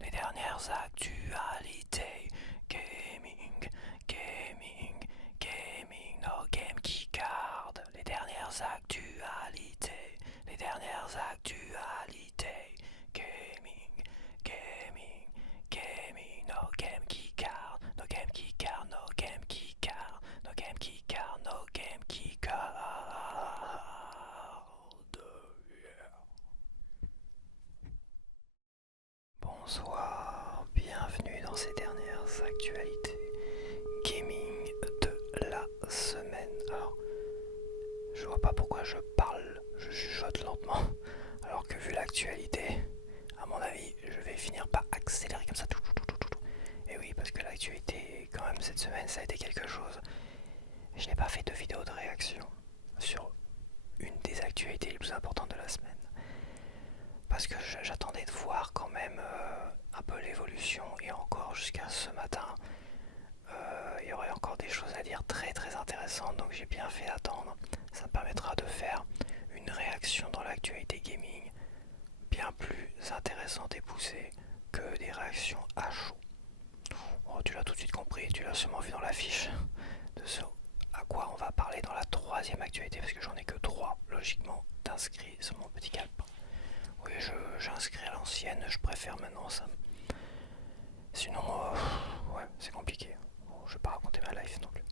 les dernières actualités, gaming, gaming, gaming, no game keycard, les dernières actualités, gaming, gaming, gaming, no game keycard, no game keycard, no game keycard, no game keycard, no game keycard. Bonsoir, bienvenue dans ces dernières actualités gaming de la semaine. Alors, je vois pas pourquoi je parle, je chuchote lentement, alors que vu l'actualité, à mon avis, je vais finir par accélérer comme ça. Et oui, parce que l'actualité, quand même, cette semaine, ça a été quelque chose. Je n'ai pas fait de vidéo de réaction sur une des actualités les plus importantes de la semaine. Parce que j'attendais de voir quand même un peu l'évolution, et encore jusqu'à ce matin, il y aurait encore des choses à dire très très intéressantes, donc j'ai bien fait d'attendre. Ça me permettra de faire une réaction dans l'actualité gaming bien plus intéressante et poussée que des réactions à chaud. Oh, tu l'as tout de suite compris, tu l'as sûrement vu dans l'affiche de ce à quoi on va parler dans la troisième actualité, parce que j'en ai que trois logiquement d'inscrits sur mon petit calepin. Oui, j'inscris à l'ancienne, je préfère maintenant ça. Sinon, ouais, c'est compliqué. Bon, je vais pas raconter ma life non plus.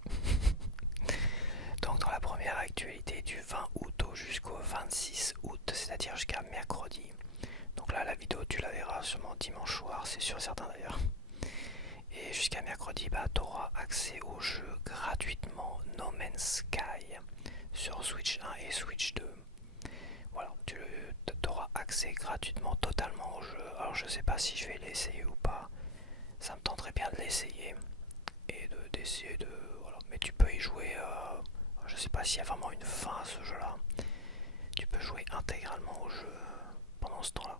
Donc, dans la première actualité du 20 août jusqu'au 26 août, c'est-à-dire jusqu'à mercredi. Donc là, la vidéo, tu la verras sûrement dimanche soir, c'est sûr et certain d'ailleurs. Et jusqu'à mercredi, bah, tu auras accès au jeu gratuitement No Man's Sky sur Switch 1 et Switch 2. Voilà, tu auras accès gratuitement totalement au jeu. Alors je sais pas si je vais l'essayer ou pas. Ça me tenterait bien de l'essayer et d'essayer de voilà. Mais tu peux y jouer. Je sais pas s'il y a vraiment une fin à ce jeu-là. Tu peux jouer intégralement au jeu pendant ce temps-là.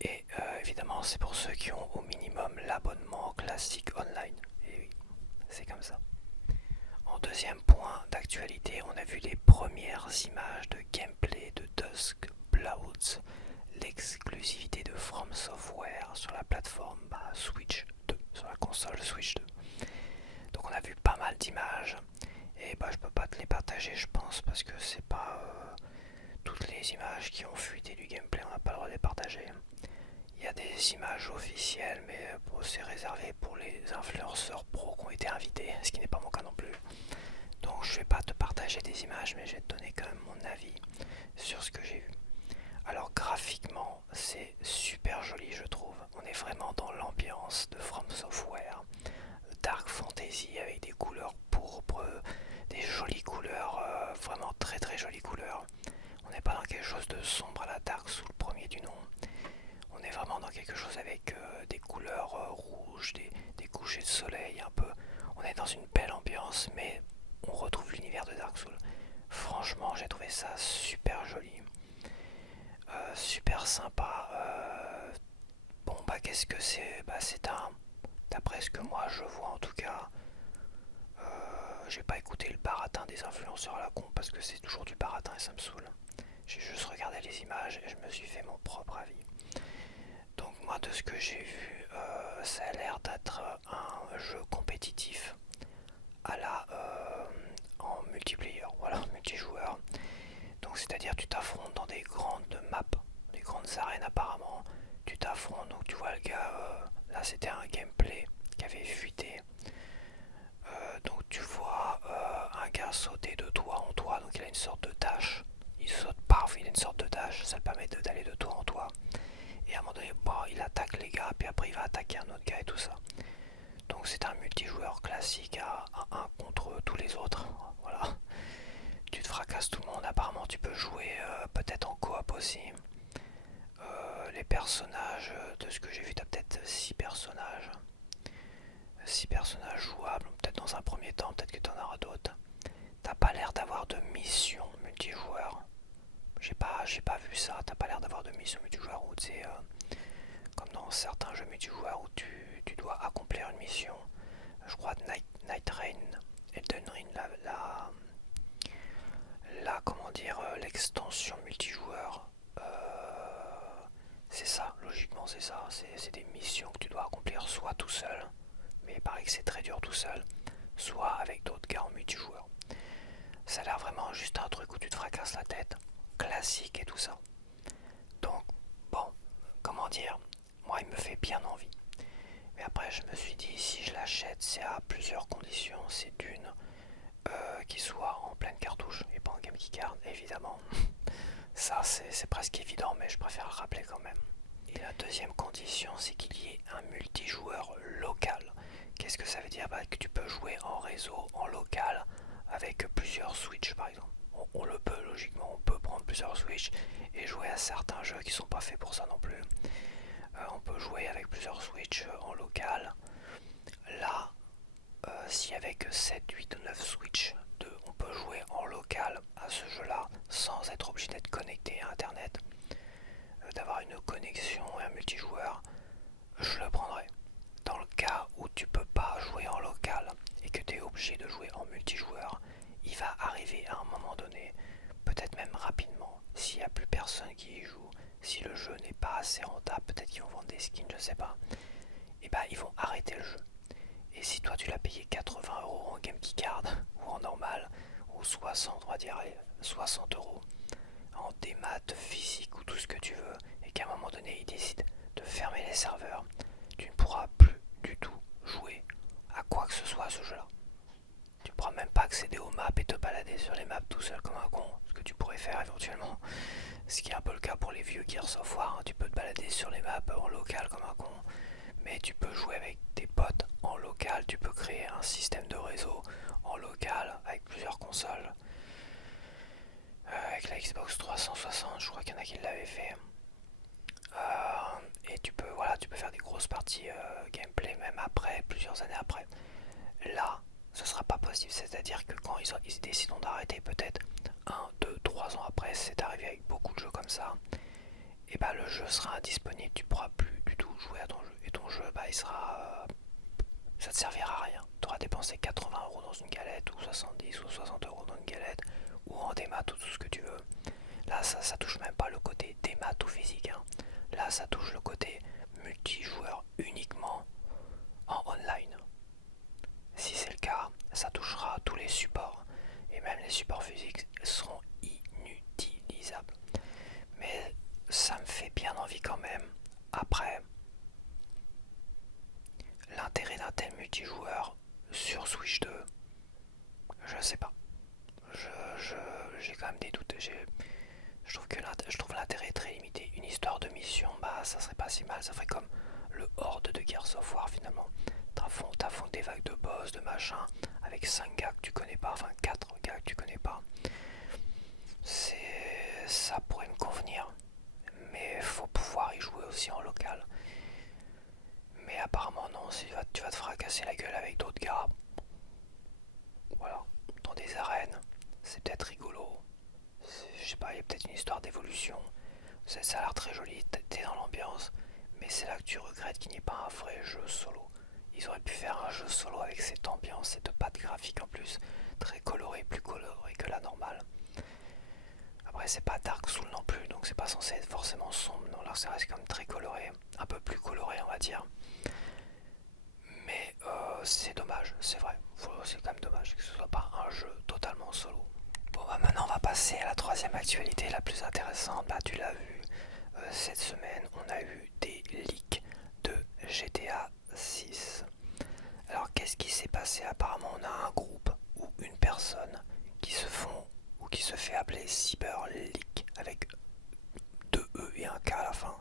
Et évidemment, c'est pour ceux qui ont au minimum l'abonnement classique online. Et oui, c'est comme ça. En deuxième point d'actualité, on a vu les premières images de gameplay de Dusk Clouds, l'exclusivité de From Software sur la plateforme Switch 2, sur la console Switch 2. Donc on a vu pas mal d'images et je peux pas te les partager je pense parce que c'est pas toutes les images qui ont fuité du gameplay, on n'a pas le droit de les partager. Il y a des images officielles mais c'est réservé pour les influenceurs pros qui ont été invités, ce qui n'est pas mon cas non plus. Donc je vais pas te partager des images mais je vais te donner quand même mon avis sur ce que j'ai vu. Alors graphiquement c'est super joli je trouve, on est vraiment dans l'ambiance de From Software, Dark Fantasy avec des couleurs pourpres, des jolies couleurs, vraiment très très jolies couleurs. On n'est pas dans quelque chose de sombre à la Dark Souls premier du nom, on est vraiment dans quelque chose avec des couleurs rouges, des couchers de soleil un peu, on est dans une belle ambiance mais on retrouve l'univers de Dark Souls. Franchement j'ai trouvé ça super joli. Super sympa. Bon qu'est-ce que c'est? C'est un... D'après ce que moi je vois en tout cas, j'ai pas écouté le baratin des influenceurs à la con parce que c'est toujours du baratin et ça me saoule. J'ai juste regardé les images et je me suis fait mon propre avis. Donc moi de ce que j'ai vu, ça a l'air d'être un jeu compétitif à la en multiplayer, voilà, multijoueur. Donc c'est-à-dire tu t'affrontes dans des grandes maps, des grandes arènes apparemment. Tu t'affrontes, donc tu vois le gars, là c'était un gameplay qui avait fuité. Donc tu vois un gars sauter de toit en toit, donc il a une sorte de dash. Il saute parfois, il a une sorte de dash, ça le permet d'aller de toit en toit. Et à un moment donné, il attaque les gars, puis après il va attaquer un autre gars et tout ça. Donc c'est un multijoueur classique à 1 contre tous les autres. Voilà. Tu te fracasses tout le monde. Apparemment tu peux jouer peut-être en coop aussi. Les personnages, de ce que j'ai vu, t'as peut-être 6 personnages. 6 personnages jouables, peut-être dans un premier temps, peut-être que t'en auras d'autres. T'as pas l'air d'avoir de mission multijoueur. J'ai pas vu ça, t'as pas l'air d'avoir de mission multijoueur où c'est comme dans certains jeux multijoueurs où tu dois accomplir une mission. Je crois Night Rain, Elden Ring, comment dire, l'extension multijoueur. soit tout seul, mais il paraît que c'est très dur tout seul, soit avec d'autres gars en multijoueur. Ça a l'air vraiment juste un truc où tu te fracasses la tête, classique et tout ça. Donc, bon, comment dire, moi il me fait bien envie. Mais après je me suis dit, si je l'achète, c'est à plusieurs conditions. C'est d'une, qu'il soit en pleine cartouche et pas en game key card, évidemment. Ça c'est presque évident, mais je préfère le rappeler quand même. Et la deuxième condition, c'est qu'il y ait un multijoueur local. Qu'est-ce que ça veut dire? Que tu peux jouer en réseau, en local, avec plusieurs Switch par exemple. On le peut, logiquement, on peut prendre plusieurs Switch et jouer à certains jeux qui sont pas faits pour ça non plus. On peut jouer avec plusieurs Switch en local. Là, si avec 7, 8 ou 9 Switch, on peut jouer en local à ce jeu-là sans être obligé d'être connecté à Internet, d'avoir une connexion et un multijoueur, je le prendrai. Dans le cas où tu peux pas jouer en local et que tu es obligé de jouer en multijoueur, il va arriver à un moment donné, peut-être même rapidement, s'il n'y a plus personne qui y joue, si le jeu n'est pas assez rentable, peut-être qu'ils vont vendre des skins, je sais pas, et bah ils vont arrêter le jeu. Et si toi tu l'as payé 80 € en game key card ou en normal, ou 60, on va dire 60 € en démat physique ou tout ce que tu veux, et qu'à un moment donné ils décident de fermer les serveurs, tu ne pourras plus du tout jouer à quoi que ce soit à ce jeu-là. Tu ne pourras même pas accéder aux maps et te balader sur les maps tout seul comme un con, ce que tu pourrais faire éventuellement, ce qui est un peu le cas pour les vieux Gears of War, hein. Tu peux te balader sur les maps en local comme un con, mais tu peux jouer avec tes potes en local, tu peux créer un système de réseau en local avec plusieurs consoles. Avec la Xbox 360, je crois qu'il y en a qui l'avaient fait. Et tu peux, voilà, tu peux faire des grosses parties gameplay même après, plusieurs années après. Là, ce sera pas possible, c'est-à-dire que quand ils décideront d'arrêter peut-être 1, 2, 3 ans après, c'est arrivé avec beaucoup de jeux comme ça, et bah le jeu sera indisponible, tu pourras plus du tout jouer à ton jeu. Et ton jeu, bah il sera... ça te servira à rien. Tu auras dépensé 80 € dans une galette, ou 70 ou 60 € dans une galette, ou en démat ou tout ce que tu veux. Là, ça touche même pas le côté démat ou physique, hein. Là, ça touche le côté multijoueur uniquement en online. Si c'est le cas, ça touchera tous les supports. Et même les supports physiques seront inutilisables. Mais ça me fait bien envie quand même. Après, l'intérêt d'un tel multijoueur sur Switch 2, je sais pas. J'ai quand même des doutes. Je trouve l'intérêt très limité. Une histoire de mission, bah ça serait pas si mal. Ça ferait comme le Horde de Gears of War finalement. T'affrontes des vagues de boss, de machin, avec 5 gars que tu connais pas, enfin 4 gars que tu connais pas. Ça pourrait me convenir. Mais faut pouvoir y jouer aussi en local. Mais apparemment non, tu vas te fracasser la gueule avec d'autres gars. Voilà, dans des arènes, c'est peut-être rigolo. Je sais pas, il y a peut-être une histoire d'évolution. Ça a l'air très joli, t'es dans l'ambiance. Mais c'est là que tu regrettes qu'il n'y ait pas un vrai jeu solo. Ils auraient pu faire un jeu solo avec cette ambiance, cette patte graphique en plus, très colorée, plus colorée que la normale. Après c'est pas Dark Souls non plus, donc c'est pas censé être forcément sombre, non, là ça reste quand même très coloré, un peu plus coloré on va dire. Mais c'est dommage, c'est vrai, c'est quand même dommage que ce soit pas un jeu totalement solo. Bon bah maintenant on va passer à la troisième actualité la plus intéressante, bah tu l'as vu, cette semaine on a eu des leaks de GTA 6. Alors qu'est-ce qui s'est passé? Apparemment on a un groupe ou une personne qui se fait appeler Cyberleak avec deux E et un K à la fin,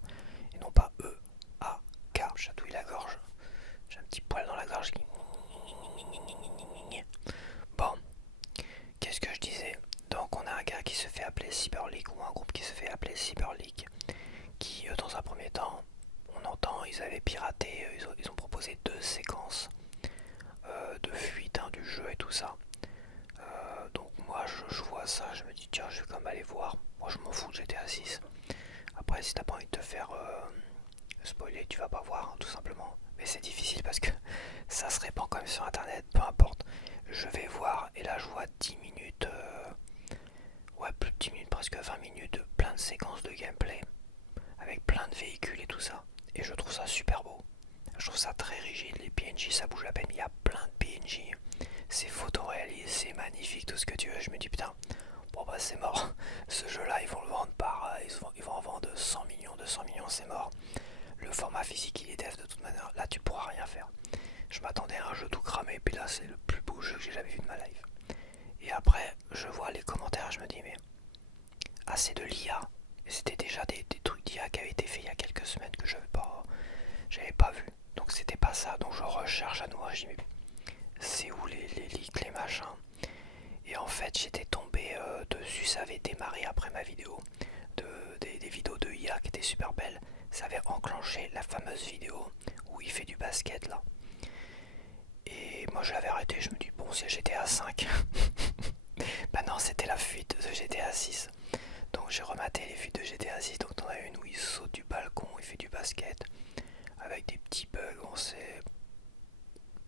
et non pas E, A, K, chatouille la gorge. J'ai un petit poil dans la gorge qui... Bon, qu'est-ce que je disais? Donc on a un gars qui se fait appeler Cyberleak, ou un groupe qui se fait appeler Cyberleak, qui dans un premier temps, on entend, ils avaient piraté, ils ont proposé 2 séquences de fuite du jeu et tout ça. Donc moi je vois ça, je me dis tiens je vais quand même aller voir. Moi je m'en fous de GTA 6. Après si t'as pas envie de te faire spoiler, tu vas pas voir, hein, tout simplement. Mais c'est difficile parce que ça se répand quand même sur internet, peu importe. Je vais voir et là je vois 10 minutes, ouais plus de 10 minutes, presque 20 minutes, plein de séquences de gameplay avec plein de véhicules et tout ça. Et je trouve ça super beau. Je trouve ça très rigide, les PNJ ça bouge à peine, il y a plein de PNJ, c'est photoréaliste, c'est magnifique, tout ce que tu veux, je me dis putain, bon bah c'est mort, ce jeu là ils vont le vendre ils vont en vendre 100 millions, 200 millions, c'est mort, le format physique il est dev de toute manière, là tu pourras rien faire. Je m'attendais à un jeu tout cramé, puis là c'est le plus beau jeu que j'ai jamais vu de ma life. Et après je vois les commentaires, je me dis mais c'est de l'IA, et c'était déjà des trucs d'IA qui avaient été faits il y a quelques semaines que j'avais pas vu, donc c'était pas ça, donc je recherche à nouveau, je dis mais c'est où les leaks, les machins. Et en fait j'étais tombé dessus, ça avait démarré après ma vidéo, des vidéos de IA qui étaient super belles, ça avait enclenché la fameuse vidéo où il fait du basket là. Et moi je l'avais arrêté, je me dis bon c'est GTA 5. Bah non c'était la fuite de GTA 6. Donc j'ai rematé les fuites de GTA 6, donc t'en as une où il saute du balcon, il fait du basket, avec des petits bugs, on sait.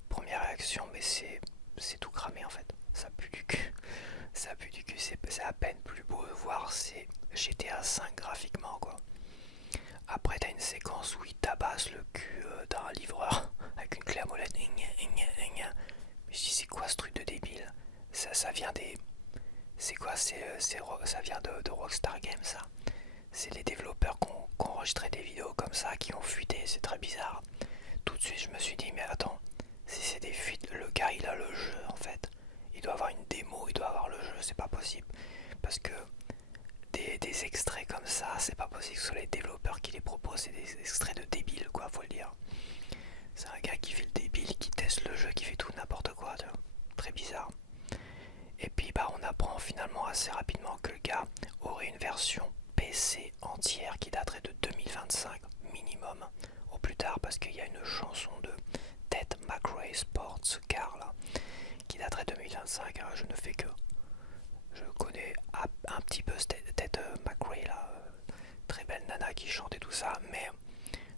Première réaction, mais c'est tout cramé en fait. Ça pue du cul. Ça pue du cul, c'est à peine plus beau de voir, c'est GTA 5 graphiquement quoi. Après t'as une séquence où il tabasse le cul d'un livreur avec une clé à molette. Mais je dis c'est quoi ce truc de débile? Ça vient des... C'est quoi? Ça vient de Rockstar Games ça. C'est les développeurs qui ont enregistré des vidéos comme ça, qui ont fuité, c'est très bizarre. Tout de suite je me suis dit mais attends, si c'est des fuites, le gars il a le jeu en fait. Il doit avoir une démo, il doit avoir le jeu, c'est pas possible. Parce que des extraits comme ça, c'est pas possible que ce soit les développeurs qui les proposent, c'est des extraits de débiles quoi, faut le dire. C'est un gars qui fait le débile, qui teste le jeu, qui fait tout n'importe quoi, tu vois. Très bizarre. Et puis bah on apprend finalement assez rapidement que le gars aurait une version PC entière qui daterait de 2025 minimum au plus tard, parce qu'il y a une chanson de Ted McRae Sports Car là qui daterait de 2025. Je ne fais que je connais un petit peu Ted McRae là, très belle nana qui chante et tout ça, mais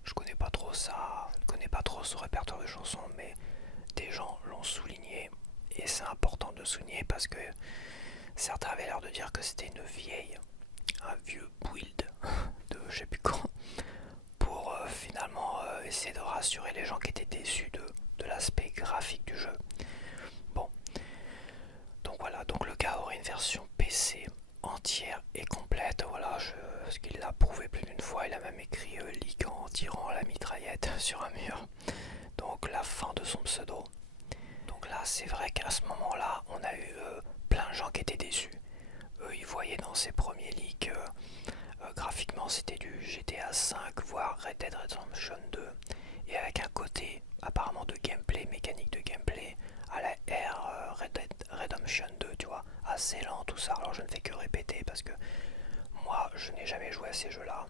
je connais pas trop ça, je connais pas trop son répertoire de chansons, mais des gens l'ont souligné et c'est important de souligner parce que certains avaient l'air de dire que c'était un vieux build de je sais plus quand, pour finalement essayer de rassurer les gens qui étaient déçus de l'aspect graphique du jeu. Bon, donc voilà, donc le gars aurait une version PC entière et complète, voilà, ce qu'il l'a prouvé plus d'une fois, il a même écrit leak en tirant la mitraillette sur un mur, donc la fin de son pseudo. Donc là c'est vrai qu'à ce moment-là on a eu plein de gens qui étaient déçus. Ils voyaient dans ces premiers leaks graphiquement c'était du GTA 5 voire Red Dead Redemption 2, et avec un côté apparemment de gameplay, mécanique de gameplay à la Red Dead Redemption 2, tu vois, assez lent tout ça. Alors je ne fais que répéter parce que moi je n'ai jamais joué à ces jeux là,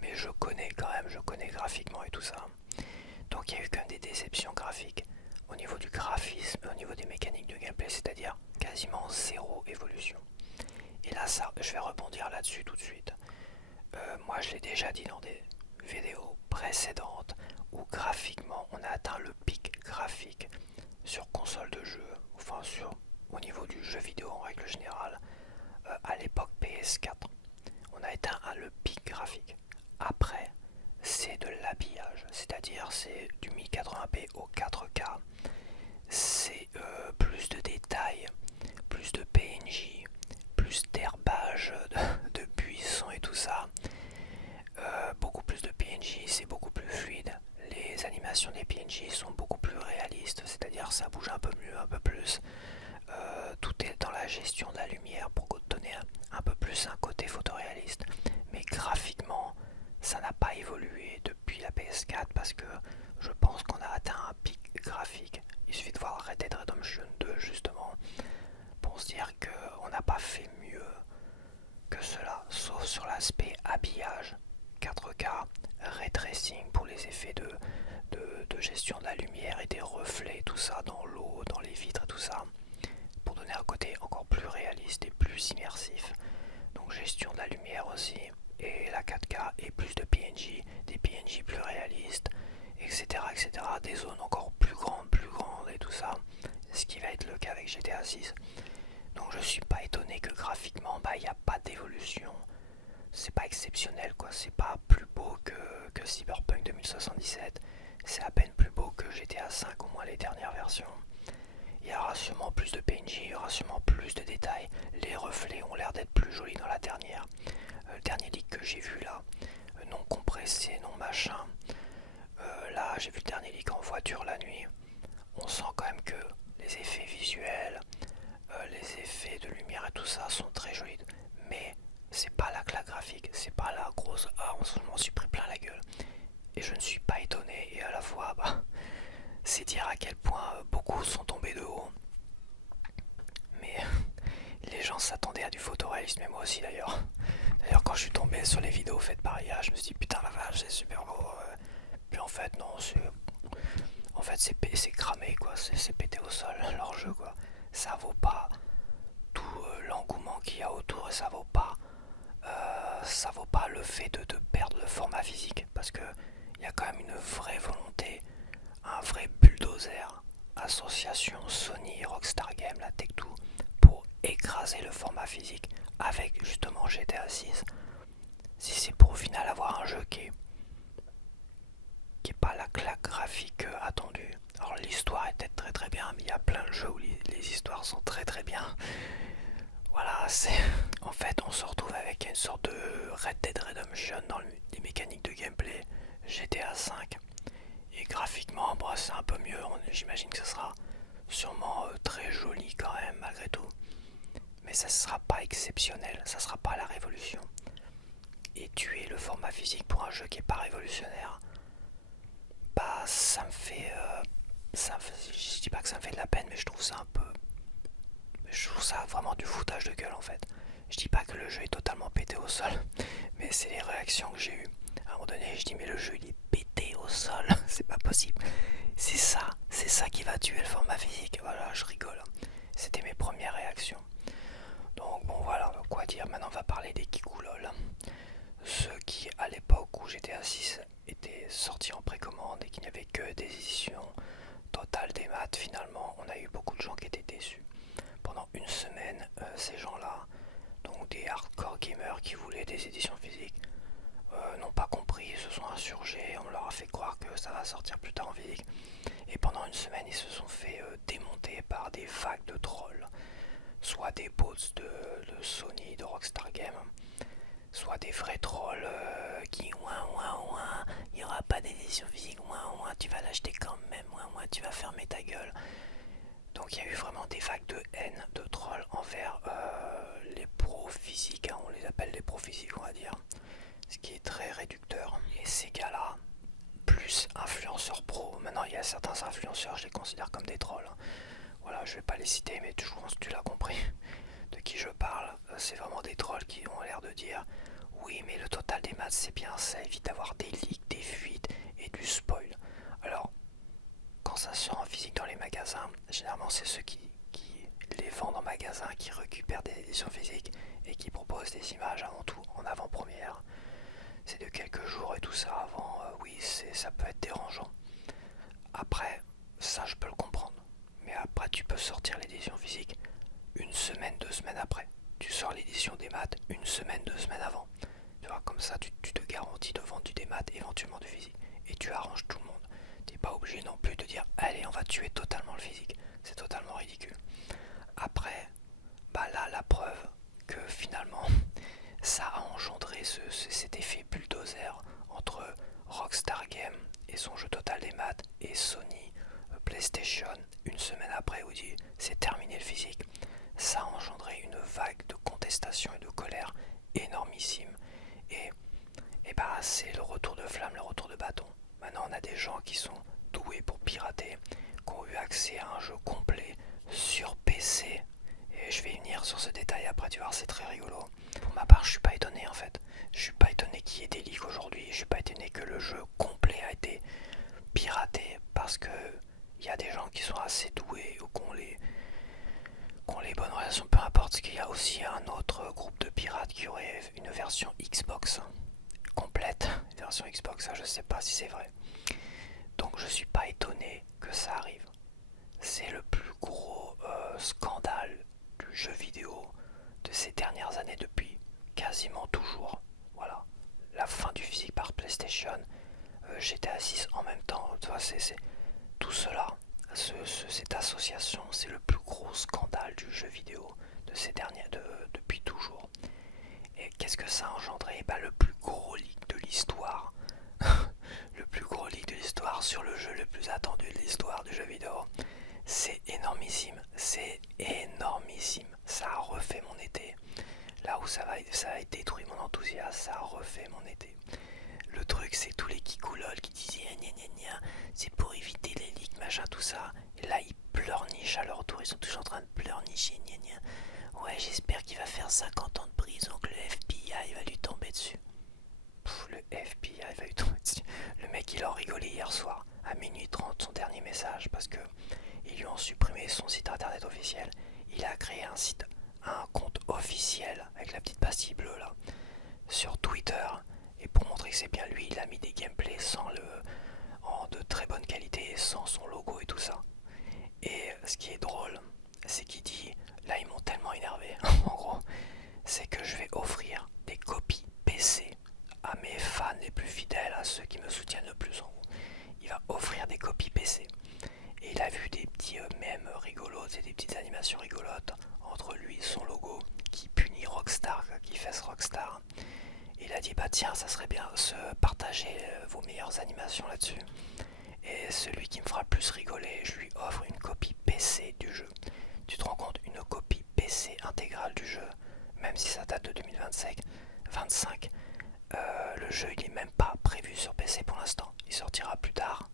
mais je connais quand même, je connais graphiquement et tout ça. Donc il y a eu quand même des déceptions graphiques au niveau du graphisme, au niveau des mécaniques de gameplay, c'est-à-dire quasiment zéro évolution. Et là ça, je vais rebondir là-dessus tout de suite. Moi je l'ai déjà dit dans des vidéos précédentes où graphiquement on a atteint le pic graphique sur console de jeu, enfin au niveau du jeu vidéo en règle générale, à l'époque PS4. On a atteint le pic graphique. Après, c'est de l'habillage, c'est-à-dire c'est du 1080p au 4K, c'est plus de détails, plus de PNJ, plus d'herbage, de buissons et tout ça, beaucoup plus de PNJ, c'est beaucoup plus fluide, les animations des PNJ sont beaucoup plus réalistes, c'est-à-dire ça bouge un peu mieux, un peu plus, tout est dans la gestion de la lumière pour donner un peu plus un côté photoréaliste, mais graphiquement ça n'a pas évolué depuis la PS4 parce que je pense qu'on a atteint un pic graphique. Il suffit de voir Red Dead Redemption 2 justement pour se dire qu'on n'a pas fait mieux que cela, sauf sur l'aspect habillage, 4K, ray tracing pour les effets de gestion de la lumière et des reflets, tout ça dans l'eau, dans les vitres, tout ça, pour donner un côté encore plus réaliste et plus immersif. Donc gestion de la lumière aussi, et la 4K et plus de PNJ, des PNJ plus réalistes, etc., etc., des zones encore plus grandes et tout ça, ce qui va être le cas avec GTA 6. Donc je suis pas étonné que graphiquement il n'y a pas d'évolution, c'est pas exceptionnel quoi, c'est pas plus beau que Cyberpunk 2077, c'est à peine plus beau que GTA 5, au moins les dernières versions. Il y aura sûrement plus de PNJ, il y aura sûrement plus de détails. Les reflets ont l'air d'être plus jolis dans la dernière. Le dernier leak que j'ai vu là, non compressé, non machin. Là, j'ai vu le dernier leak en voiture la nuit. On sent quand même que les effets visuels, les effets de lumière et tout ça sont très jolis. Mais c'est pas la claque graphique, c'est pas la grosse ah, on m'en suis pris plein la gueule. Et je ne suis pas étonné, et à la fois, c'est dire à quel point beaucoup sont tombés de haut. Mais les gens s'attendaient à du photoréalisme, et moi aussi d'ailleurs. D'ailleurs, quand je suis tombé sur les vidéos faites par IA, je me suis dit putain la vache, c'est super beau. Puis en fait, non, c'est cramé quoi, c'est pété au sol leur jeu quoi. Ça vaut pas tout l'engouement qu'il y a autour, et ça vaut pas le fait de perdre le format physique, parce que il y a quand même une vraie volonté, un vrai bulldozer, association Sony, Rockstar Games, la Tech2, pour écraser le format physique avec justement GTA 6. Si c'est pour au final avoir un jeu qui est pas la claque graphique attendue. Alors l'histoire est peut-être très très bien, mais il y a plein de jeux où les histoires sont très très bien. Voilà, en fait on se retrouve avec une sorte de Red Dead Redemption dans les mécaniques de gameplay GTA 5. Et graphiquement, c'est un peu mieux. J'imagine que ce sera sûrement très joli quand même malgré tout. Mais ça ne sera pas exceptionnel, ça ne sera pas la révolution. Et tuer le format physique pour un jeu qui n'est pas révolutionnaire, ça me fait... je dis pas que ça me fait de la peine, mais je trouve ça un peu... Je trouve ça vraiment du foutage de gueule en fait. Je dis pas que le jeu est totalement pété au sol, mais c'est les réactions que j'ai eues. À un moment donné, je dis mais le jeu il est pété au sol, c'est pas possible. C'est ça qui va tuer le format physique. Voilà, je rigole. C'était mes premières réactions. Donc bon voilà, quoi dire, maintenant on va parler des kikoulol. Ceux qui à l'époque où GTA 6 était sorti en précommande et qu'il n'y avait que des éditions totales des maths, finalement on a eu beaucoup de gens qui étaient déçus. Pendant une semaine, ces gens-là, donc des hardcore gamers qui voulaient des éditions physiques, n'ont pas compris, se sont insurgés, on leur a fait croire que ça va sortir plus tard en physique. Et pendant une semaine, ils se sont fait démonter par des vagues de trolls, soit des bots de Sony, de Rockstar Games, soit des vrais trolls qui ouin, il n'y aura pas d'édition physique, ouin, tu vas l'acheter quand même, ouin, tu vas fermer ta gueule. Donc il y a eu vraiment des vagues de haine, de trolls envers les pros physiques, hein, on les appelle les pros physiques on va dire, ce qui est très réducteur. Et ces gars-là, plus influenceurs pro, maintenant il y a certains influenceurs, je les considère comme des trolls. Voilà, je vais pas les citer, mais je pense que tu l'as compris de qui je parle. C'est vraiment des trolls qui ont l'air de dire oui, mais le total des maths c'est bien, ça évite d'avoir des leaks, des fuites et du spoil. Alors, quand ça sort en physique dans les magasins, généralement c'est ceux qui les vendent en magasin, qui récupèrent des éditions physiques et qui proposent des images avant tout en avant-première. C'est de quelques jours et tout ça avant, oui, ça peut être dérangeant. Après, ça je peux le comprendre. Mais après, tu peux sortir l'édition physique une semaine, 2 semaines après. Tu sors l'édition des maths une semaine, 2 semaines avant. Tu vois, comme ça, tu te garantis de vendre du démat, éventuellement du physique. Et tu arranges tout le monde. T'es pas obligé non plus de dire, allez, on va tuer totalement le physique. C'est totalement ridicule. Après, là, la preuve que finalement, ça a engendré cet effet bulldozer entre Rockstar Games et son jeu total des maths et Sony PlayStation une semaine après où dit c'est terminé le physique. Ça a engendré une vague de contestation et de colère énormissime. Et c'est le retour de flamme, le retour de bâton. Maintenant on a des gens qui sont doués pour pirater, qui ont eu accès à un jeu complet sur PC. Et je vais y venir sur ce détail après, tu vois, c'est très rigolo. Pour ma part, je suis pas étonné en fait. Je suis pas étonné qu'il y ait des leaks aujourd'hui. Je suis pas étonné que le jeu complet a été piraté parce que il y a des gens qui sont assez doués ou qui ont les bonnes relations, peu importe. Parce qu'il y a aussi un autre groupe de pirates qui aurait une version Xbox complète. Une version Xbox, ça je sais pas si c'est vrai. Donc je suis pas étonné que ça arrive. C'est le plus gros scandale du jeu vidéo de ces dernières années depuis quasiment toujours. Voilà, la fin du physique par PlayStation, GTA 6 en même temps, tu vois, tout cela, cette association, c'est le plus gros scandale du jeu vidéo de ces derniers, depuis toujours. Et qu'est-ce que ça a engendré? Bah, le plus gros leak de l'histoire. Le plus gros leak de l'histoire sur le jeu le plus attendu de l'histoire du jeu vidéo. C'est énormissime, c'est énormissime. Ça a refait mon été. Là où ça a détruit mon enthousiasme, ça a refait mon été. Le truc, c'est tous les kikoulol qui disaient gna gna gna, c'est pour éviter les leaks, machin, tout ça. Et là, ils pleurnichent à leur tour, ils sont toujours en train de pleurnicher, gna gna. Ouais, j'espère qu'il va faire 50 ans de prison, que le FBI va lui tomber dessus. Le FBI va lui tomber dessus. Le mec, il en rigolait hier soir, à minuit 30, son dernier message, parce que ils lui ont supprimé son site internet officiel. Il a créé un compte officiel, avec la petite pastille bleue là, sur Twitter. Et pour montrer que c'est bien lui, il a mis des gameplays en de très bonne qualité, sans son logo et tout ça. Et ce qui est drôle, c'est qu'il dit, là ils m'ont tellement énervé, en gros, c'est que je vais offrir des copies PC à mes fans les plus fidèles, à ceux qui me soutiennent le plus en gros. Il va offrir des copies PC. Et il a vu des petits mèmes rigolos et des petites animations rigolotes entre lui et son logo qui punit Rockstar, qui fait ce Rockstar. Et il a dit bah tiens, ça serait bien se partager vos meilleures animations là-dessus. Et celui qui me fera le plus rigoler, je lui offre une copie PC du jeu. Tu te rends compte, une copie PC intégrale du jeu, même si ça date de 2025, le jeu il est même pas prévu sur PC pour l'instant. Il sortira plus tard,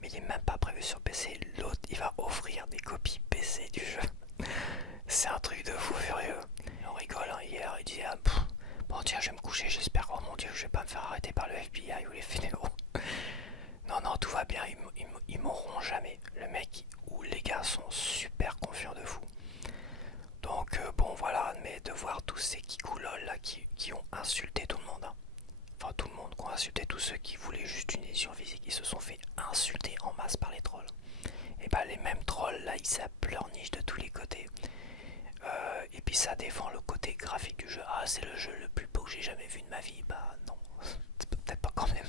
mais il est même pas prévu sur PC. L'autre, il va offrir des copies PC du jeu. C'est un truc de fou furieux. Et on rigole, hein, hier, il dit bon tiens, je vais me coucher, j'espère, oh mon dieu, je vais pas me faire arrêter par le FBI ou les fédéraux. Non, non, tout va bien, ils m'auront jamais. Le mec ou les gars sont super confiants de fou. Donc bon voilà, mais de voir tous ces kikoulol là qui ont insulté tout le monde, hein. Enfin tout le monde, qui ont insulté tous ceux qui voulaient juste une édition physique, ils se sont fait insulter en masse par les trolls. Et bah les mêmes trolls là, ils s'apleurnichent de tous les côtés. Et puis ça défend le côté graphique du jeu. Ah, c'est le jeu le plus beau que j'ai jamais vu de ma vie. Bah non, peut-être pas quand même,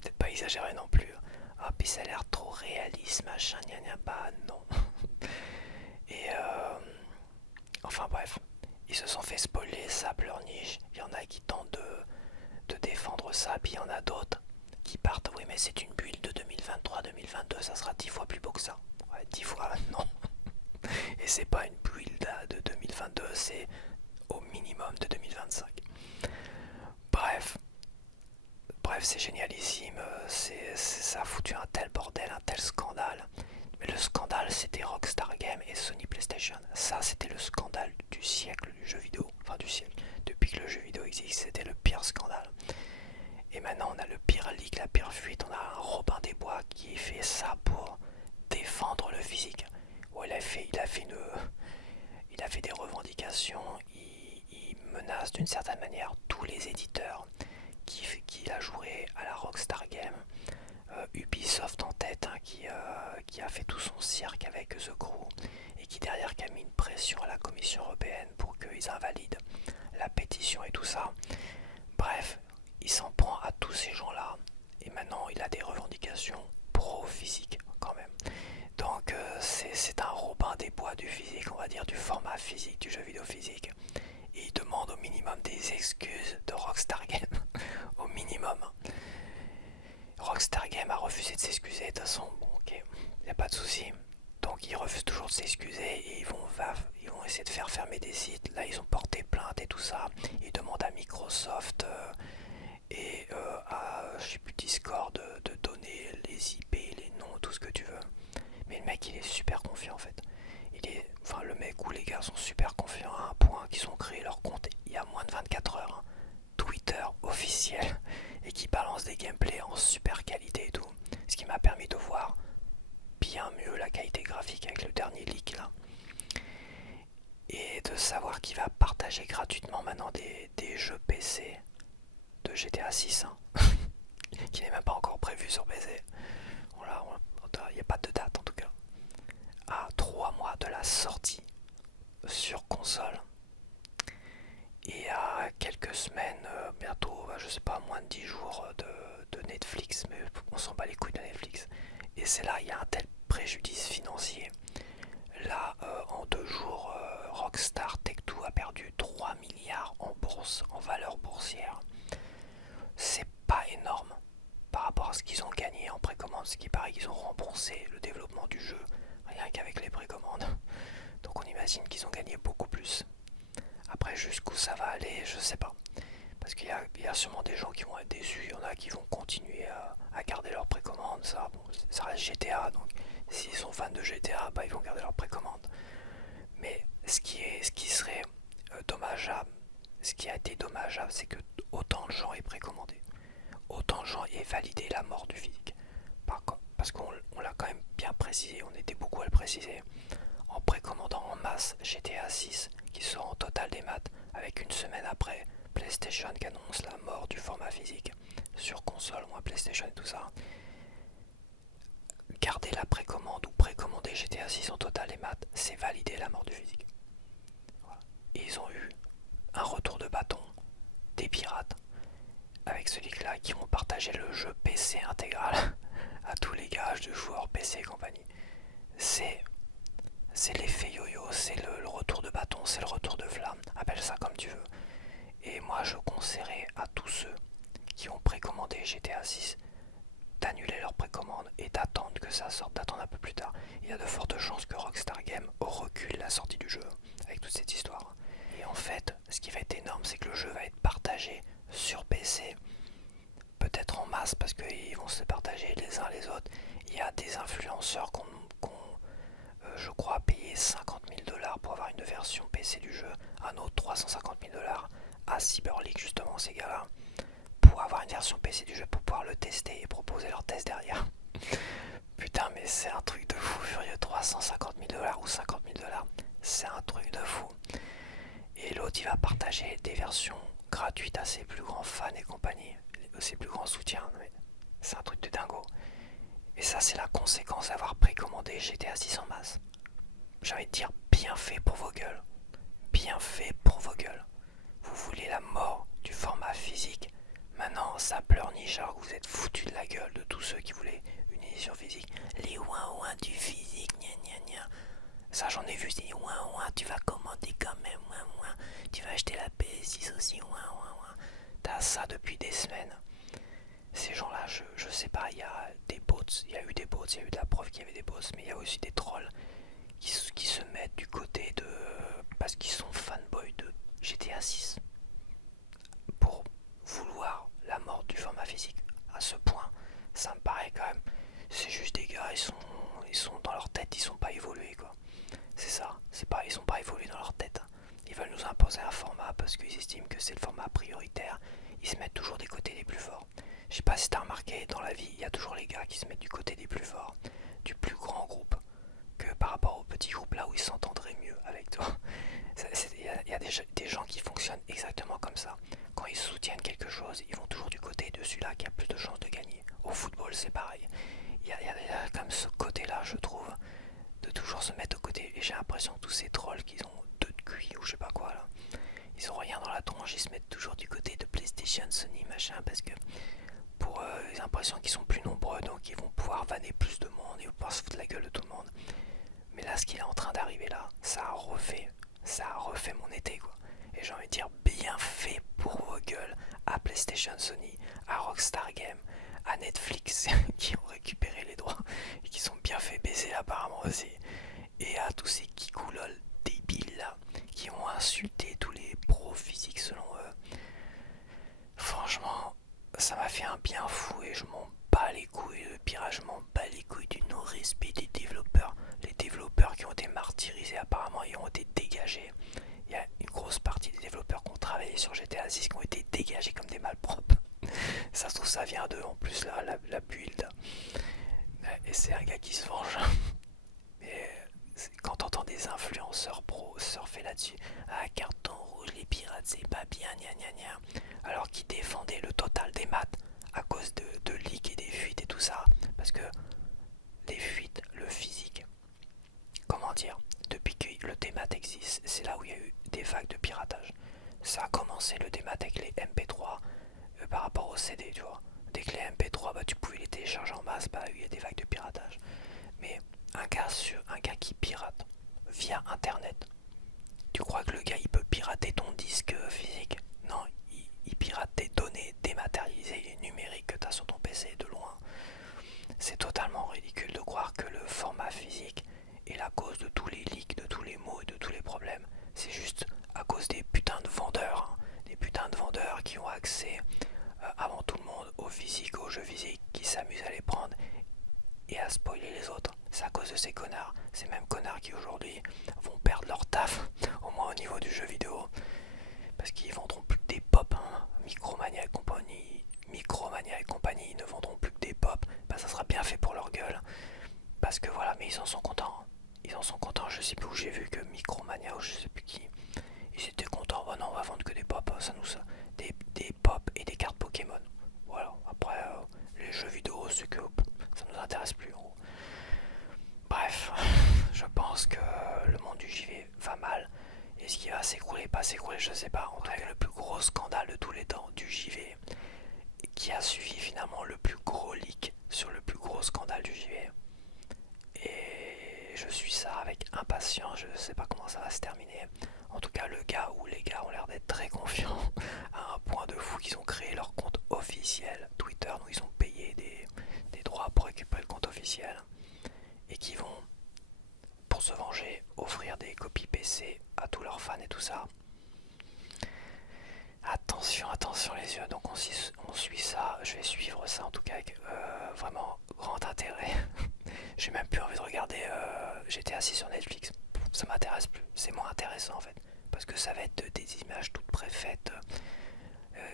peut-être pas exagéré non plus. Ah, puis ça a l'air trop réaliste, machin, gna gna, bah non. Et enfin bref, ils se sont fait spoiler, ça pleurniche. Il y en a qui tentent de défendre ça, puis il y en a d'autres qui partent. Oui, mais c'est une build de 2023-2022, ça sera 10 fois plus beau que ça. Ouais, 10 fois, non. Et c'est pas une build de 2022, c'est au minimum de 2025. Bref, c'est génialissime. Ça a foutu un tel bordel, un tel scandale. Mais le scandale, c'était Rockstar Games et Sony PlayStation. Ça, c'était le scandale du siècle du jeu vidéo. Enfin, du siècle. Depuis que le jeu vidéo existe, c'était le pire scandale. Et maintenant, on a le pire leak, la pire fuite. On a un Robin des Bois qui fait ça pour défendre le physique. Où il a fait des revendications. Il menace d'une certaine manière tous les éditeurs qui a joué à la Rockstar Game. Ubisoft en tête, hein, qui a fait tout son cirque avec The Crew et qui derrière qui a mis une pression à la Commission européenne pour qu'ils invalident la pétition et tout ça. Bref, il s'en prend à tous ces gens-là et maintenant il a des revendications pro-physique quand même. Donc c'est un Robin des Bois du physique, on va dire, du format physique, du jeu vidéo physique. Et il demande au minimum des excuses de Rockstar Game. Au minimum. Rockstar Game a refusé de s'excuser, de toute façon, bon ok, y a pas de souci. Donc ils refusent toujours de s'excuser et ils vont essayer de faire fermer des sites. Là ils ont porté plainte et tout ça. Ils demandent à Microsoft et à je sais plus Discord de donner les IP, les noms, tout ce que tu veux. Mais le mec il est super confiant en fait. Enfin le mec ou les gars sont super confiants à un point qu'ils ont créé leur compte il y a moins de 24 heures. Hein. Twitter officiel et qui balance des gameplays en super qualité et tout. Ce qui m'a permis de voir bien mieux la qualité graphique avec le dernier leak là. Et de savoir qu'il va partager gratuitement maintenant des jeux PC de GTA 6 hein, qui n'est même pas encore prévu sur PC. Il n'y a pas de date en tout cas. À 3 mois de la sortie sur console. Et à quelques semaines, bientôt, je sais pas, moins de 10 jours de Netflix, mais on s'en bat les couilles de Netflix. Et c'est là, il y a un tel préjudice financier. Là, en 2 jours, Rockstar Take-Two a perdu 3 milliards en bourse, en valeur boursière. C'est pas énorme par rapport à ce qu'ils ont gagné en précommande, ce qui paraît qu'ils ont remboursé le développement du jeu, rien qu'avec les précommandes. Donc on imagine qu'ils ont gagné beaucoup plus. Après, jusqu'où ça va aller, je sais pas. Parce qu'il y a sûrement des gens qui vont être déçus, il y en a qui vont continuer à garder leur précommande. Ça, bon, ça reste GTA, donc s'ils sont fans de GTA, bah, ils vont garder leur précommande. Mais ce qui serait dommageable, ce qui a été dommageable, c'est que autant de gens aient précommandé, autant de gens aient validé la mort du physique. Parce qu'on l'a quand même bien précisé, on était beaucoup à le préciser, en précommandant en masse GTA 6, qui sort en total des maths, avec une semaine après PlayStation qui annonce la mort du format physique sur console, moins PlayStation et tout ça. Garder la précommande ou précommander GTA 6 en total des maths, c'est valider la mort du physique. Voilà. Et ils ont eu un retour de bâton des pirates avec ce leak-là qui ont partagé le jeu PC intégral à tous les gages de joueurs PC et compagnie. C'est l'effet yo-yo, c'est le retour de bâton, c'est le retour de flamme, appelle ça comme tu veux. Et moi je conseillerais à tous ceux qui ont précommandé GTA 6 d'annuler leur précommande et d'attendre que ça sorte, d'attendre un peu plus tard. Il y a de fortes chances que Rockstar Games recule la sortie du jeu avec toute cette histoire. Et en fait, ce qui va être énorme, c'est que le jeu va être partagé sur PC, peut-être en masse parce qu'ils vont se partager les uns les autres. Il y a des influenceurs qu'on je crois, payer 50 000 $ pour avoir une version PC du jeu, un autre 350 000 $ à CyberLeak, justement, ces gars-là, pour avoir une version PC du jeu, pour pouvoir le tester et proposer leur test derrière. Putain, mais c'est un truc de fou furieux, 350 000 $ ou 50 000 $, c'est un truc de fou. Et l'autre, il va partager des versions gratuites à ses plus grands fans et compagnie, ses plus grands soutiens, mais c'est un truc de dingo. Et ça, c'est la conséquence d'avoir précommandé GTA 6 en masse. J'ai envie de dire bien fait pour vos gueules. Bien fait pour vos gueules. Vous voulez la mort du format physique. Maintenant, ça pleurniche alors que vous êtes foutus de la gueule de tous ceux qui voulaient une édition physique. Les ouin-ouin du physique, gna gna gna. Ça, j'en ai vu, c'est ouin-ouin, tu vas commander quand même, ouin-ouin. Tu vas acheter la PS6 aussi, ouin-ouin-ouin. T'as ça depuis des semaines. Ces gens-là, je sais pas, il y a des bots, il y a eu des bots, il y a eu de la preuve qu'il y avait des bots, mais il y a aussi des trolls qui se mettent du côté de... parce qu'ils sont fanboys de GTA 6 pour vouloir la mort du format physique. À ce point, ça me paraît quand même... C'est juste des gars, ils sont dans leur tête, ils sont pas évolués quoi. C'est ça, ils sont pas évolués dans leur tête. Ils veulent nous imposer un format parce qu'ils estiment que c'est le format prioritaire. Ils se mettent toujours des côtés des plus forts. Je sais pas si t'as remarqué, dans la vie, il y a toujours les gars qui se mettent du côté des plus forts, du plus grand groupe, que par rapport au petit groupe là où ils s'entendraient mieux avec toi. Il y a des gens qui fonctionnent exactement comme ça. Quand ils soutiennent quelque chose, ils vont toujours du côté de celui-là qui a plus de chances de gagner. Au football, c'est pareil. Il y a comme ce côté-là, je trouve, de toujours se mettre au côté. Et j'ai l'impression que tous ces trolls qui ont deux de QI ou je sais pas quoi là, ils ont rien dans la tronche, ils se mettent toujours du côté de PlayStation, Sony, machin, parce que pour les impressions qu'ils sont plus nombreux, donc ils vont pouvoir vanner plus de monde, ils vont pouvoir se foutre la gueule de tout le monde. Mais là, ce qui est en train d'arriver là, ça a refait mon été quoi. Et j'ai envie de dire bien fait pour vos gueules à PlayStation, Sony, à Rockstar Games, à Netflix qui ont récupéré les droits et qui sont bien fait baiser apparemment aussi. Et à tous ces kikoulol débiles là qui ont insulté tous les pros physiques selon eux. Franchement, ça m'a fait un bien fou et je m'en bats les couilles. Le pire, je m'en bats les couilles du non-respect des développeurs. Les développeurs qui ont été martyrisés apparemment et ont été dégagés. Il y a une grosse partie des développeurs qui ont travaillé sur GTA 6 qui ont été dégagés comme des malpropres. Ça se trouve ça vient d'eux en plus là, la build. Et c'est un gars qui se venge. Mais quand t'entends des influenceurs pros surfer là-dessus, ah carton rouge, les pirates c'est pas bien, gna gna gna, alors qu'ils défendaient le total des maths à cause de leaks et des fuites et tout ça, parce que les fuites, le physique, comment dire, depuis que le démat existe, c'est là où il y a eu des vagues de piratage. Ça a commencé le démat avec les MP3 par rapport au CD, tu vois. Dès que les MP3, bah, tu pouvais les télécharger en masse, bah, il y a des vagues de piratage. Mais un un gars qui pirate via internet. Tu crois que le gars il peut pirater ton disque physique? Non, il pirate tes données dématérialisées et numériques que tu as sur ton PC de loin. C'est totalement ridicule de croire que le format physique est la cause de tous les leaks, de tous les maux et de tous les problèmes. C'est juste à cause des putains de vendeurs, hein. Des putains de vendeurs qui ont accès avant tout le monde au physique, aux jeux physiques, qui s'amusent à les prendre et à spoiler les autres. C'est à cause de ces connards, ces mêmes connards qui aujourd'hui vont perdre leur taf, au moins au niveau du jeu vidéo, parce qu'ils vendront plus que des pop, hein. Micromania et compagnie ne vendront plus que des pop, bah ça sera bien fait pour leur gueule, parce que voilà, mais ils en sont contents. Ils en sont contents, je sais plus où j'ai vu que Micromania ou je sais plus qui, ils étaient contents, bah non on va vendre que des pop, ça nous ça, des pop et des cartes Pokémon. Voilà, après les jeux vidéo c'est que ça nous intéresse plus en gros. Bref, je pense que le monde du JV va mal. Est-ce qu'il va s'écrouler, pas s'écrouler, je sais pas. En tout cas, le plus gros scandale de tous les temps du JV, qui a suivi finalement le plus gros leak sur le plus gros scandale du JV. Et je suis ça avec impatience, je sais pas comment ça va se terminer. En tout cas, le gars ou les gars ont l'air d'être très confiants à un point de fou qu'ils ont créé leur compte officiel Twitter, où ils ont payé des droits pour récupérer le compte officiel et qui vont, pour se venger, offrir des copies PC à tous leurs fans et tout ça. Attention, attention les yeux, donc on suit ça, je vais suivre ça en tout cas avec vraiment grand intérêt. J'ai même plus envie de regarder j'étais assis sur Netflix, ça m'intéresse plus, c'est moins intéressant en fait, parce que ça va être des images toutes préfaites,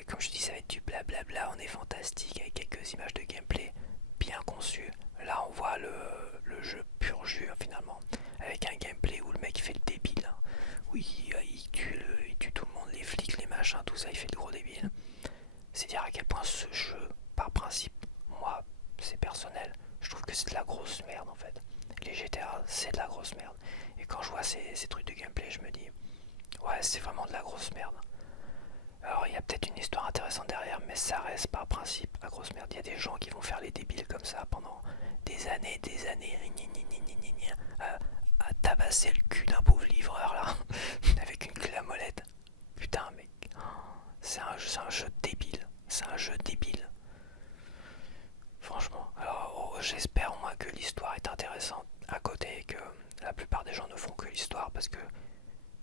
comme je dis ça va être du blablabla, on est fantastique avec quelques images de gameplay bien conçues. Là on voit le jeu pur jus finalement, avec un gameplay où le mec il fait le débile, hein. Oui, il tue tout le monde, les flics, les machins, tout ça, il fait le gros débile. C'est dire à quel point ce jeu, par principe, moi, c'est personnel, je trouve que c'est de la grosse merde en fait. Les GTA, c'est de la grosse merde. Et quand je vois ces trucs de gameplay, je me dis, ouais, c'est vraiment de la grosse merde. Alors il y a peut-être une histoire intéressante derrière, mais ça reste par principe la grosse merde. Il y a des gens qui vont faire les débiles comme ça pendant des années, à tabasser le cul d'un pauvre livreur là, avec une clé à molette. Putain mec, c'est un jeu débile, c'est un jeu débile. Franchement, alors j'espère au moins que l'histoire est intéressante à côté et que la plupart des gens ne font que l'histoire, parce que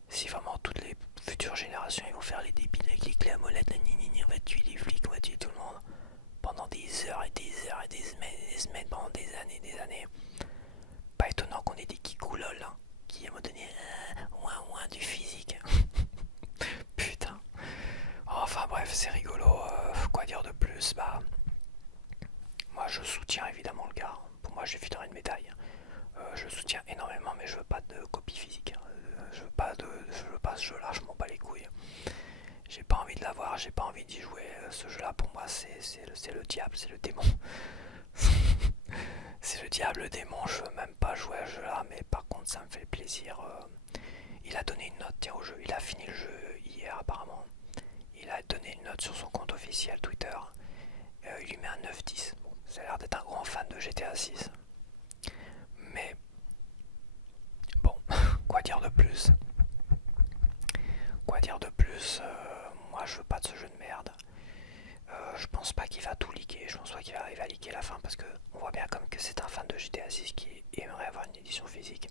si vraiment toutes les futures générations ils vont faire les débiles avec les clés à molette, on va tuer les flics, on va tuer tout le monde pendant des heures et des heures et des semaines, pendant des années, pas étonnant qu'on ait des kikoulol hein, qui à un moment donné ouin du physique. Putain. Enfin bref, c'est rigolo. Quoi dire de plus? Bah, moi je soutiens évidemment le gars. Pour moi, je lui filerai une médaille. Je soutiens énormément, mais je veux pas de copie physique. Hein. Je veux pas ce jeu-là. Je m'en bats les couilles. J'ai pas envie de l'avoir. J'ai pas envie d'y jouer. Ce jeu-là, pour moi, c'est le diable, c'est le démon. C'est le diable, le démon. Je veux même pas jouer à ce jeu-là, mais par contre, ça me fait plaisir. Il a donné une note, tiens, au jeu. Il a fini le jeu hier apparemment. Il a donné une note sur son compte officiel Twitter. Il lui met un 9-10. Bon, ça a l'air d'être un grand fan de GTA 6. Mais bon, quoi dire de plus? Quoi dire de plus? Moi je veux pas de ce jeu de merde. Je pense pas qu'il va tout leaker. Je pense pas qu'il va arriver à leaker la fin, parce que on voit bien comme que c'est un fan de GTA 6 qui aimerait avoir une édition physique.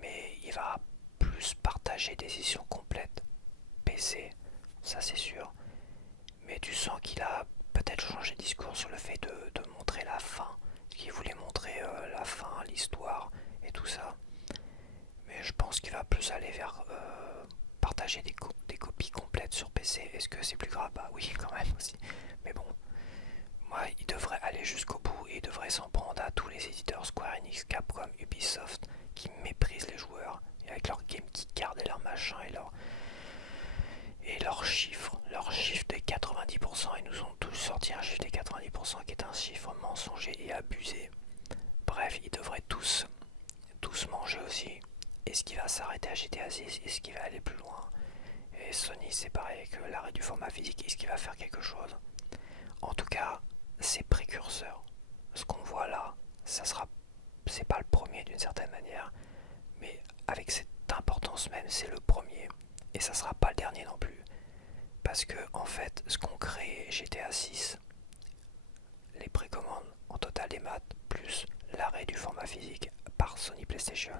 Mais il va plus partager des éditions complètes PC, ça c'est sûr. Mais tu sens qu'il a peut-être changé de discours sur le fait de montrer la fin, qu'il voulait montrer la fin, l'histoire et tout ça. Mais je pense qu'il va plus aller vers partager des copies complètes sur PC. Est-ce que c'est plus grave? Bah oui, quand même aussi. Mais bon, moi, il devrait aller jusqu'au bout et il devrait s'en prendre à tous les éditeurs Square Enix, Capcom, Ubisoft qui méprisent les joueurs, et avec leur game qui card et leur machin et leurs chiffres de 90%. Ils nous ont tous sorti un chiffre de 90% qui est un chiffre mensonger et abusé. Bref, ils devraient tous manger aussi. Est-ce qu'il va s'arrêter à GTA 6? Est-ce qu'il va aller plus loin? Et Sony, c'est pareil avec l'arrêt du format physique. Est-ce qu'il va faire quelque chose? En tout cas, c'est précurseur. Ce qu'on voit là, c'est pas le premier d'une certaine manière, mais avec cette importance même, c'est le premier, et ça sera pas le dernier non plus. Parce que en fait, ce qu'ont créé GTA 6, les précommandes en total des maths, plus l'arrêt du format physique par Sony PlayStation,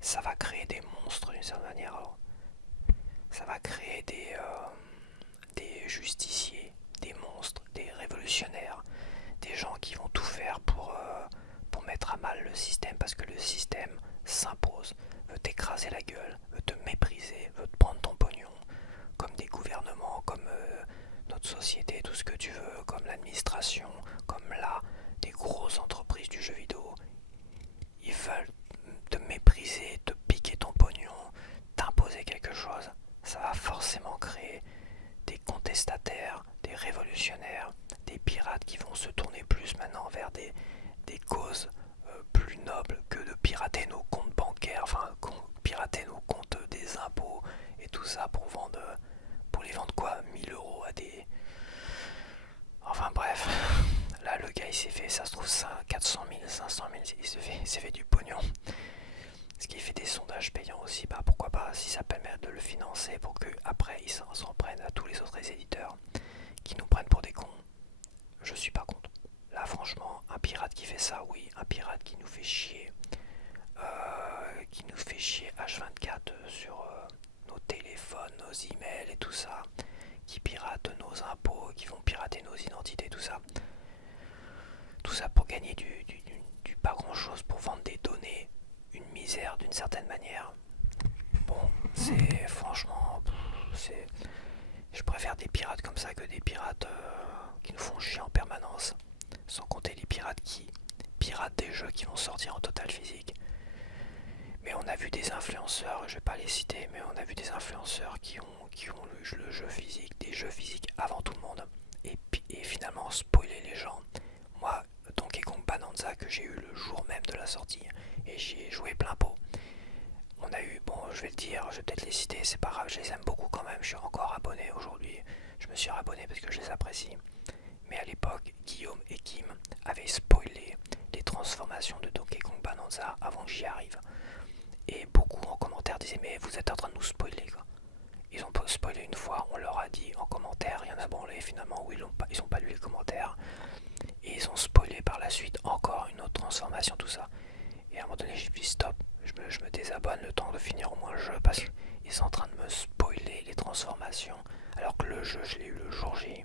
ça va créer des monstres d'une certaine manière. Alors, ça va créer des justiciers, des monstres, des révolutionnaires, des gens qui vont tout faire pour mettre à mal le système, parce que le système s'impose, veut t'écraser la gueule, veut te mépriser, veut te prendre ton pognon, comme des gouvernements, comme notre société, tout ce que tu veux, comme l'administration, comme là, des grosses entreprises du jeu vidéo. Ils veulent te mépriser, te piquer ton pognon, t'imposer quelque chose. Ça va forcément créer des contestataires, des révolutionnaires, des pirates qui vont se tourner plus maintenant vers des causes plus nobles que de pirater nos comptes bancaires, enfin pirater nos comptes des impôts et tout ça pour les vendre quoi, 1000 € à des... Enfin bref, là le gars il s'est fait, ça se trouve ça, 400 000, 500 000, il s'est fait du pognon. Ce qui fait des sondages payants aussi, bah pourquoi pas, si ça permet de le financer pour que après ils s'en prennent à tous les autres éditeurs qui nous prennent pour des cons. Je suis pas contre. Là franchement, un pirate qui fait ça, oui, un pirate qui nous fait chier, H24 sur nos téléphones, nos emails et tout ça, qui piratent nos impôts, qui vont pirater nos identités, tout ça. Tout ça pour gagner du pas grand chose, pour vendre des données, une misère d'une certaine manière. Bon, c'est franchement, je préfère des pirates comme ça que des pirates qui nous font chier en permanence. Sans compter les pirates qui piratent des jeux qui vont sortir en total physique. Mais on a vu des influenceurs, je vais pas les citer, mais on a vu des influenceurs qui ont le jeu physique, des jeux physiques avant tout le monde, et finalement spoiler les gens. Moi, Donkey Kong Bonanza que j'ai eu le jour même de la sortie, et j'y ai joué plein pot. On a eu, bon je vais le dire, je vais peut-être les citer, c'est pas grave, je les aime beaucoup quand même, je suis encore abonné aujourd'hui, je me suis abonné parce que je les apprécie. Mais à l'époque, Guillaume et Kim avaient spoilé les transformations de Donkey Kong Bonanza avant que j'y arrive. Et beaucoup en commentaire disaient mais vous êtes en train de nous spoiler quoi. Ils ont spoilé une fois, on leur a dit en commentaire, il y en a branlé finalement où ils ont pas lu les commentaires. Et ils ont spoilé par la suite encore une autre transformation, tout ça. Et à un moment donné j'ai dit stop, je me désabonne le temps de finir au moins le jeu parce qu'ils sont en train de me spoiler les transformations. Alors que le jeu je l'ai eu le jour J.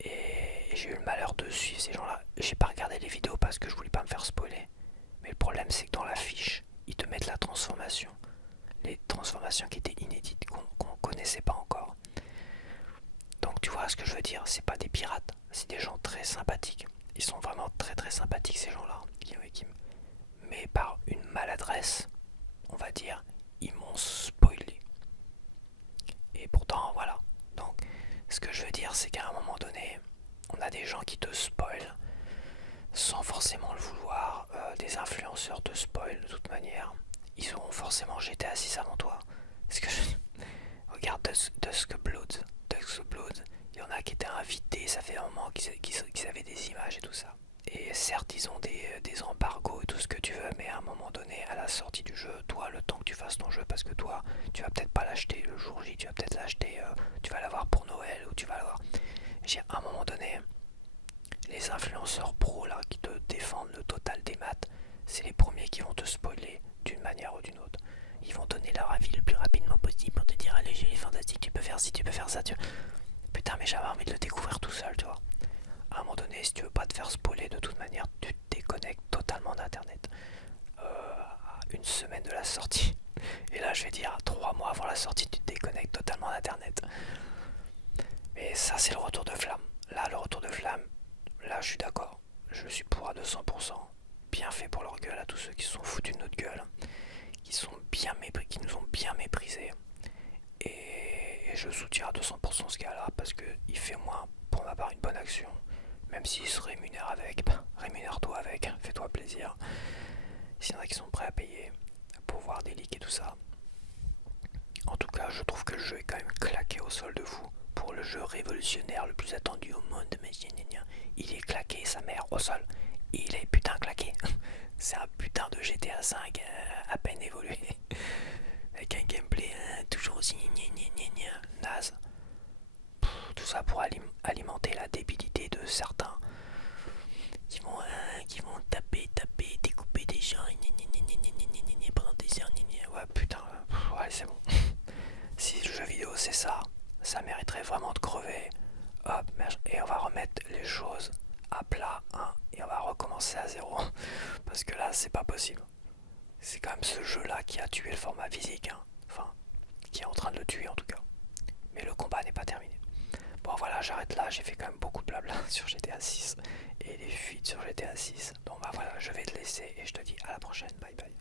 Et j'ai eu le malheur de suivre ces gens-là. J'ai pas regardé les vidéos parce que je voulais pas me faire spoiler. Mais le problème c'est que dans la fiche, ils te mettent la transformation. Les transformations qui étaient inédites, qu'on connaissait pas encore. Donc tu vois ce que je veux dire, c'est pas des pirates, c'est des gens très sympathiques. Ils sont vraiment très très sympathiques ces gens-là, Guillaume et Kim. Mais par une maladresse, on va dire, ils m'ont spoilé. Et pourtant voilà. Donc ce que je veux dire c'est qu'à un moment donné, on a des gens qui te spoilent sans forcément le vouloir, des influenceurs te spoilent de toute manière. Ils auront forcément GTA 6 avant toi. Parce que regarde Dusk Blood, il y en a qui étaient invités, ça fait un moment qu'ils avaient des images et tout ça. Et certes, ils ont des embargos et tout ce que tu veux, mais à un moment donné, à la sortie du jeu, toi, le temps que tu fasses ton jeu, parce que toi, tu vas peut-être pas l'acheter le jour J, tu vas peut-être l'acheter, tu vas l'avoir pour Noël, ou tu vas l'avoir. À un moment donné, les influenceurs pros là qui te défendent le total des maths, c'est les premiers qui vont te spoiler d'une manière ou d'une autre. Ils vont donner leur avis le plus rapidement possible pour te dire allez j'ai les fantastiques, tu peux faire ci, tu peux faire ça. Putain mais j'avais envie de le découvrir tout seul, tu vois. À un moment donné, si tu veux pas te faire spoiler de toute manière, tu te déconnectes totalement d'internet. À une semaine de la sortie. Et là je vais dire 3 mois avant la sortie, tu te déconnectes totalement d'internet. Mais ça c'est le retour de flamme. Là le retour de flamme, là je suis d'accord. Je suis pour à 200%. Bien fait pour leur gueule à tous ceux qui se sont foutus de notre gueule. Qui nous ont bien méprisés. Et je soutiens à 200% ce gars-là parce qu'il fait moins pour ma part une bonne action. Même s'il se rémunère avec, bah, rémunère-toi avec, fais-toi plaisir. S'il y en a qui sont prêts à payer pour voir des leaks et tout ça. En tout cas, je trouve que le jeu est quand même claqué au sol de fou. Pour le jeu révolutionnaire le plus attendu au monde, mais il est claqué, sa mère, au sol. Il est putain claqué. C'est un putain de GTA 5 à peine évolué. Avec un gameplay toujours aussi naze. Tout ça pour alimenter la débilité de certains qui vont taper, découper des gens pendant des heures. Ouais, putain, ouais, c'est bon. Si le jeu vidéo c'est ça, ça mériterait vraiment de crever. Hop, et on va remettre les choses à plat, hein, et on va recommencer à zéro. Parce que là, c'est pas possible. C'est quand même ce jeu-là qui a tué le format physique, hein. Enfin, qui est en train de le tuer en tout cas. Mais le combat n'est pas terminé. Bon voilà, j'arrête là, j'ai fait quand même beaucoup de blabla sur GTA 6 et les fuites sur GTA 6. Donc bah voilà, je vais te laisser et je te dis à la prochaine, bye bye.